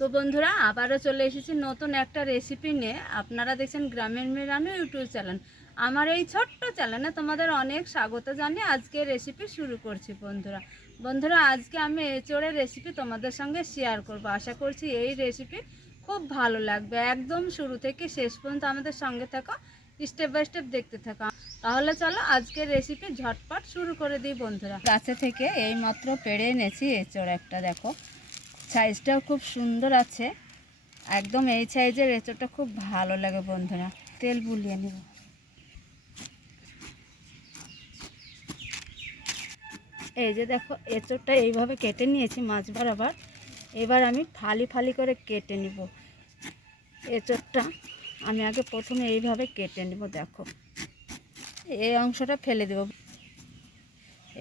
তো বন্ধুরা আবারও চলে এসেছি নতুন একটা রেসিপি নিয়ে। আপনারা দেখছেন গ্রামের মেয়ে রান্না ইউটিউব চ্যানেল। আমার এই ছোট্ট চ্যানেলে তোমাদের অনেক স্বাগত জানিয়ে আজকে রেসিপি শুরু করছি। বন্ধুরা আজকে আমি এঁচোড়ের রেসিপি তোমাদের সঙ্গে শেয়ার করব। আশা করছি এই রেসিপি খুব ভালো লাগবে। একদম শুরু থেকে শেষ পর্যন্ত আমাদের সঙ্গে থাকো, স্টেপ বাই স্টেপ দেখতে থাকো। তাহলে চলো আজকের রেসিপি ঝটপট শুরু করে দিই। বন্ধুরা গাছে থেকে এই মাত্র পেড়ে এনেছি এঁচোড় একটা, দেখো সাইজটাও খুব সুন্দর আছে। একদম এই সাইজের এঁচোড়টা খুব ভালো লাগে। বন্ধুরা তেল বুলিয়ে নেব। এই যে দেখো এঁচোড়টা এইভাবে কেটে নিয়েছি মাছ বরাবর। এবার আমি ফালি ফালি করে কেটে নিব এঁচোড়টা। আমি আগে প্রথমে এইভাবে কেটে নিব। দেখো এই অংশটা ফেলে দেব,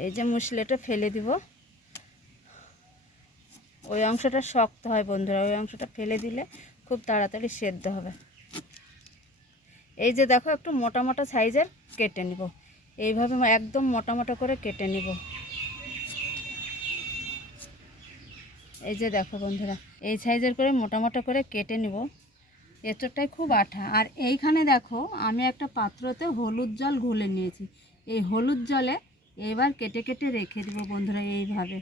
এই যে মুসলেটা ফেলে দিব। ওই অংশটা শক্ত হয় বন্ধুরা, ওই অংশটা ফেলে দিলে খুব তাড়াতাড়ি সেদ্ধ হবে। এই যে দেখো একটু মোটা মোটা সাইজের কেটে নিব, এইভাবে একদম মোটা মোটা করে কেটে নিব। এই যে দেখো বন্ধুরা এই সাইজের করে মোটা মোটা করে কেটে নিব। এঁচোড়টাই খুব আঠা। আর এইখানে দেখো আমি একটা পাত্রতে হলুদ জল ঘুলে নিয়েছি। এই হলুদ জলে এবার কেটে কেটে রেখে দেবো বন্ধুরা। এইভাবে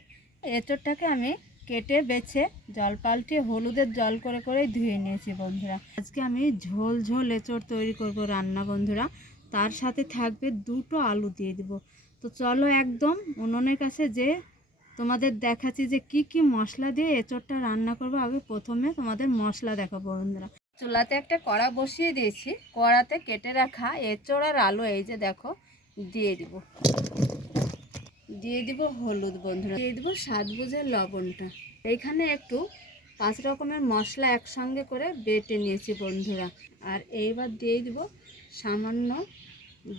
এঁচোড়টাকে আমি কেটে বেছে জল পাল্টে হলুদের জল করে করে ধুয়ে নিয়েছি বন্ধুরা। আজকে আমি ঝোল ঝোল এঁচোড় তৈরি করব রান্না বন্ধুরা। তার সাথে থাকবে দুটো আলু দিয়ে দেব। তো চলো একদম উনুনের কাছে যে তোমাদের দেখাচ্ছি যে কি কি মশলা দিয়ে এঁচোড়টা রান্না করব। আগে প্রথমে তোমাদের মশলা দেখাবো বন্ধুরা। চুলাতে একটা কড়া বসিয়ে দিয়েছি। কড়াতে কেটে রাখা এঁচোড় আর আলু এই যে দেখো দিয়ে দিব হলুদ বন্ধুরা, দিয়ে দিব স্বাদ বুঝে লবণটা। এইখানে একটু 5 রকমের মশলা একসঙ্গে করে বেটে নিয়েছি বন্ধুরা। আর এইবার দিয়ে দিব সামান্য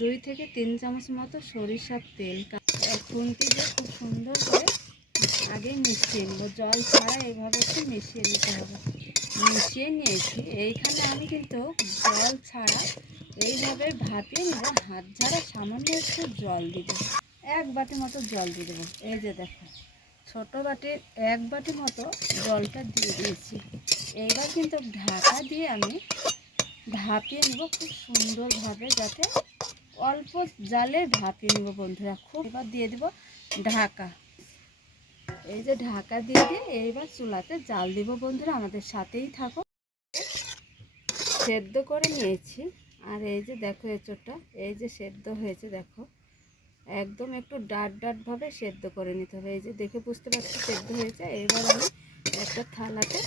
2 থেকে 3 চামচ মতো সরিষার তেল। খুন্তি দিয়ে খুব সুন্দর করে আগে মিশিয়ে নেব, জল ছাড়া এইভাবে একটু মিশিয়ে নিতে হবে। মিশিয়ে নিয়েছি। এইখানে আমি কিন্তু জল ছাড়া এইভাবে ভাপিয়ে নেব। হাত ঝাড়া সামান্য একটু জল দিয়ে দেবো, 1 বাটি মতো জল দিয়ে দেবো। এই যে দেখো ছোটো বাটির 1 বাটি মতো জলটা দিয়ে দিয়েছি। এইবার কিন্তু ঢাকা দিয়ে আমি ভাপিয়ে নেব খুব সুন্দরভাবে, যাতে অল্প জালে ভাপিয়ে নেব বন্ধুরা। এবার দিয়ে দেব ঢাকা। এই যে ঢাকা দিয়ে এইবার চুলাতে জাল দিব বন্ধুরা। আমাদের সাথেই থাকো। সেদ্ধ করে নিয়েছি। আর এই যে দেখো এঁচোড়টা এই যে সেদ্ধ হয়েছে, দেখো একদম একটু ডাট ভাবে সেদ্ধ করে নিতে হবে। এই যে দেখে বুঝতে পারছি সেদ্ধ হয়েছে। এবার আমি একটা থালাতে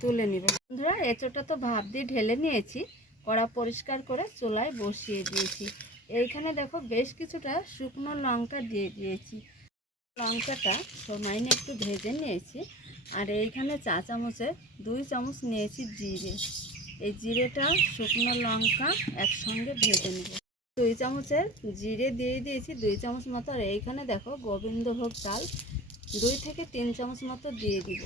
তুলে নিব বন্ধুরা। এঁচোড়টা তো ভাপ দিয়ে ঢেলে নিয়েছি। কড়া পরিষ্কার করে চুলায় বসিয়ে দিয়েছি। এইখানে দেখো বেশ কিছুটা শুকনো লঙ্কা দিয়ে দিয়েছি। লঙ্কাটা সময় নিয়ে একটু ভেজে নিয়েছি। আর এইখানে চা চামচে 2 চামচ নিয়েছি জিরে। এই জিরেটা শুকনো লঙ্কা একসঙ্গে ভেজে নেব। 2 চামচের জিরে দিয়ে দিয়েছি, 2 চামচ মতো। আর এইখানে দেখো গোবিন্দভোগ চাল 2 থেকে 3 চামচ মতো দিয়ে দিব।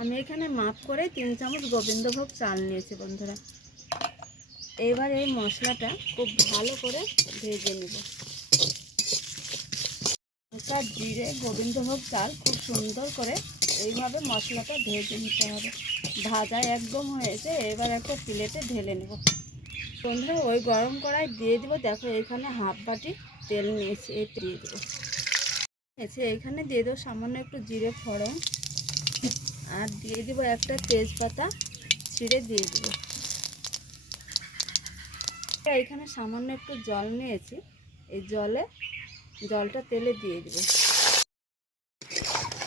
আমি এখানে মাপ করে 3 চামচ গোবিন্দভোগ চাল নিয়েছি বন্ধুরা। এবার এই মশলাটা খুব ভালো করে ভেজে নেব। লঙ্কা জিরে গোবিন্দভোগ চাল খুব সুন্দর করে এইভাবে মশলাটা ভেজে নিতে হবে। ভাজা একদম হয়েছে। এবার একটা প্লেটে ঢেলে নেব বন্ধুরা। ওই গরম কড়াই দিয়ে দিব। দেখো এখানে 1/2 বাটি তেল নিয়েছি, এই দিয়ে দেবো। এইখানে দিয়ে দেবো সামান্য একটু জিরে ফোড়ন। আর দিয়ে দিব একটা তেজপাতা ছিঁড়ে দিয়ে দেবো। এইখানে সামান্য একটু জল নিয়েছি, এই জলটা তেলে দিয়ে দেবো।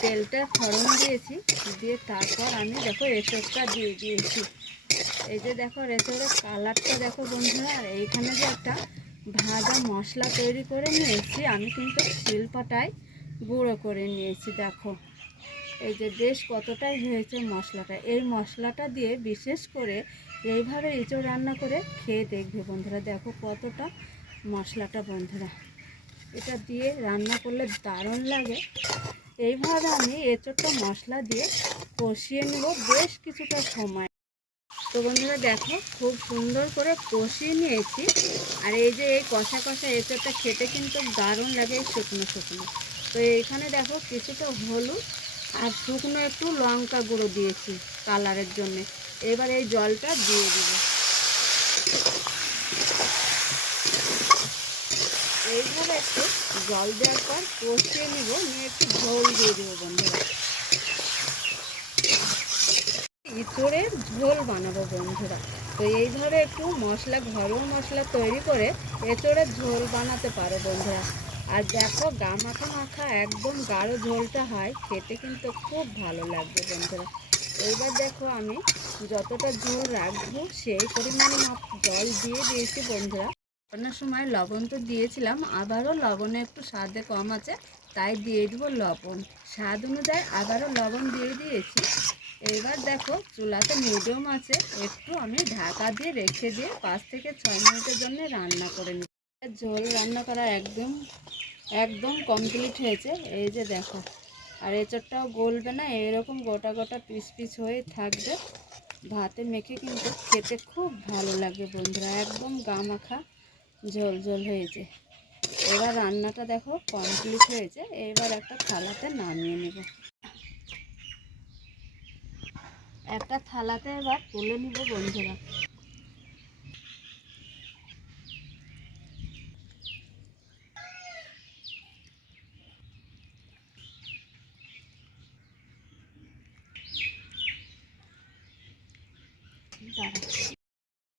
তেলটা ফোড়ন দিয়েছি, দিয়ে তারপর আমি দেখো এঁচোড়টা দিয়ে দিয়েছি। এই যে দেখো এঁচোড়ের কালারটা দেখো বন্ধুরা। আর এইখানে যে একটা ভাজা মশলা তৈরি করে নিয়েছি, আমি কিন্তু শিলপাটায় গুঁড়ো করে নিয়েছি। দেখো এই যে বেশ কতটাই হয়েছে মশলাটা। এই মশলাটা দিয়ে বিশেষ করে এইভাবে এঁচোড় রান্না করে খেয়ে দেখবে বন্ধুরা। দেখো কতটা মশলাটা বন্ধুরা, এটা দিয়ে রান্না করলে দারুণ লাগে। এইভাবে আমি এঁচোড়টা মশলা দিয়ে কষিয়ে নেব বেশ কিছুটা সময়। তো বন্ধুরা দেখো খুব সুন্দর করে কষিয়ে নিয়েছি। আর এই যে এই কষা কষা এঁচোড়টা খেতে কিন্তু দারুণ লাগে শুকনো শুকনো। তো এইখানে দেখো কিছুটা হলুদ আর শুকনো একটু লঙ্কা গুঁড়ো দিয়েছি কালারের জন্য। এবার এই জলটা দিয়ে দিব। এইভাবে একটু জল দেওয়ার পর কষিয়ে নিব, নিয়ে একটু ঝোল দিয়ে দেবো বন্ধুরা। ইঁচড়ের ঝোল বানাবো বন্ধুরা। তো এইভাবে একটু মশলা, ঘরোয়া মশলা তৈরি করে এঁচড়ের ঝোল বানাতে পারো বন্ধুরা। আর দেখো গা মাখা মাখা একদম গাঢ় ঝোলটা হয়, খেতে কিন্তু খুব ভালো লাগবে বন্ধুরা। এইবার দেখো আমি যতটা ঝোল রাখবো সেই পরিমাণে জল দিয়ে দিয়েছি বন্ধুরা। রান্নার সময় লবণ তো দিয়েছিলাম, আবারও লবণে একটু স্বাদে কম আছে, তাই দিয়ে দেবো লবণ। স্বাদ অনুযায়ী আবারও লবণ দিয়ে দিয়েছি। এবার দেখো চুলাতে মিডিয়াম আছে একটু আমি ঢাকা দিয়ে রেখে দিয়ে 5 থেকে 6 মিনিটের জন্য রান্না করে নিই। ঝোল রান্না করা একদম একদম কমপ্লিট হয়েছে। এই যে দেখো, আর এঁচড়টাও গলবে না, এরকম গোটা গোটা পিস পিস হয়ে থাকবে। ভাতে মেখে কিন্তু খেতে খুব ভালো লাগে বন্ধুরা, একদম গা মাখা ঝোল ঝোল হয়েছে। এবার রান্নাটা দেখো কমপ্লিট হয়েছে। এবার একটা থালাতে নামিয়ে নেব। একটা থালাতে এবার তুলে নিব বন্ধুরা।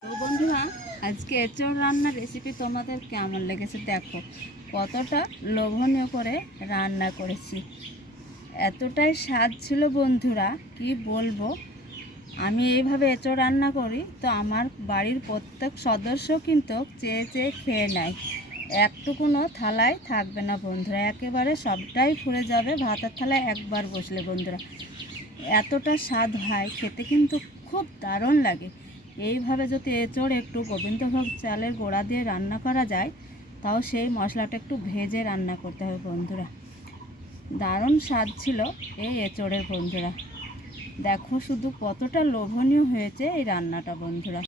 তো বন্ধুরা, আজকে এঁচড় রান্নার রেসিপি তোমাদের কেমন লেগেছে দেখো, কতটা লোভনীয় করে রান্না করেছি। এতটাই স্বাদ ছিল বন্ধুরা, কি বলবো। আমি এইভাবে এঁচড় রান্না করি তো আমার বাড়ির প্রত্যেক সদস্য কিন্তু চেয়ে চেয়ে খেয়ে নেয়। একটুকুনো থালায় থাকবে না বন্ধুরা, একেবারে সবটাই ফুরে যাবে ভাতের থালায় একবার বসলে বন্ধুরা। এতটা স্বাদ হয়, খেতে কিন্তু খুব দারুণ লাগে। এইভাবে যদি এঁচড় একটু গোবিন্দভোগ চালের গোড়া দিয়ে রান্না করা যায়, তাও সেই মশলাটা একটু ভেজে রান্না করতে হবে বন্ধুরা। দারুণ স্বাদ ছিল এই এঁচড়ের বন্ধুরা। দেখো শুধু কতটা লোভনীয় হয়েছে এই রান্নাটা বন্ধুরা।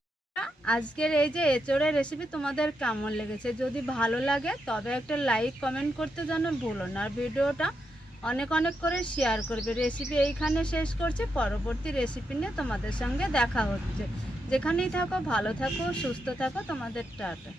আজকের এই যে এঁচড়ের রেসিপি তোমাদের কেমন লেগেছে, যদি ভালো লাগে তবে একটা লাইক কমেন্ট করতে যেন ভুলো না। আর ভিডিওটা অনেক অনেক করে শেয়ার করবে। রেসিপি এইখানে শেষ করছি, পরবর্তী রেসিপি নিয়ে তোমাদের সঙ্গে দেখা হচ্ছে। যেখানেই থাকো ভালো থাকো, সুস্থ থাকো, তোমাদের টাটা।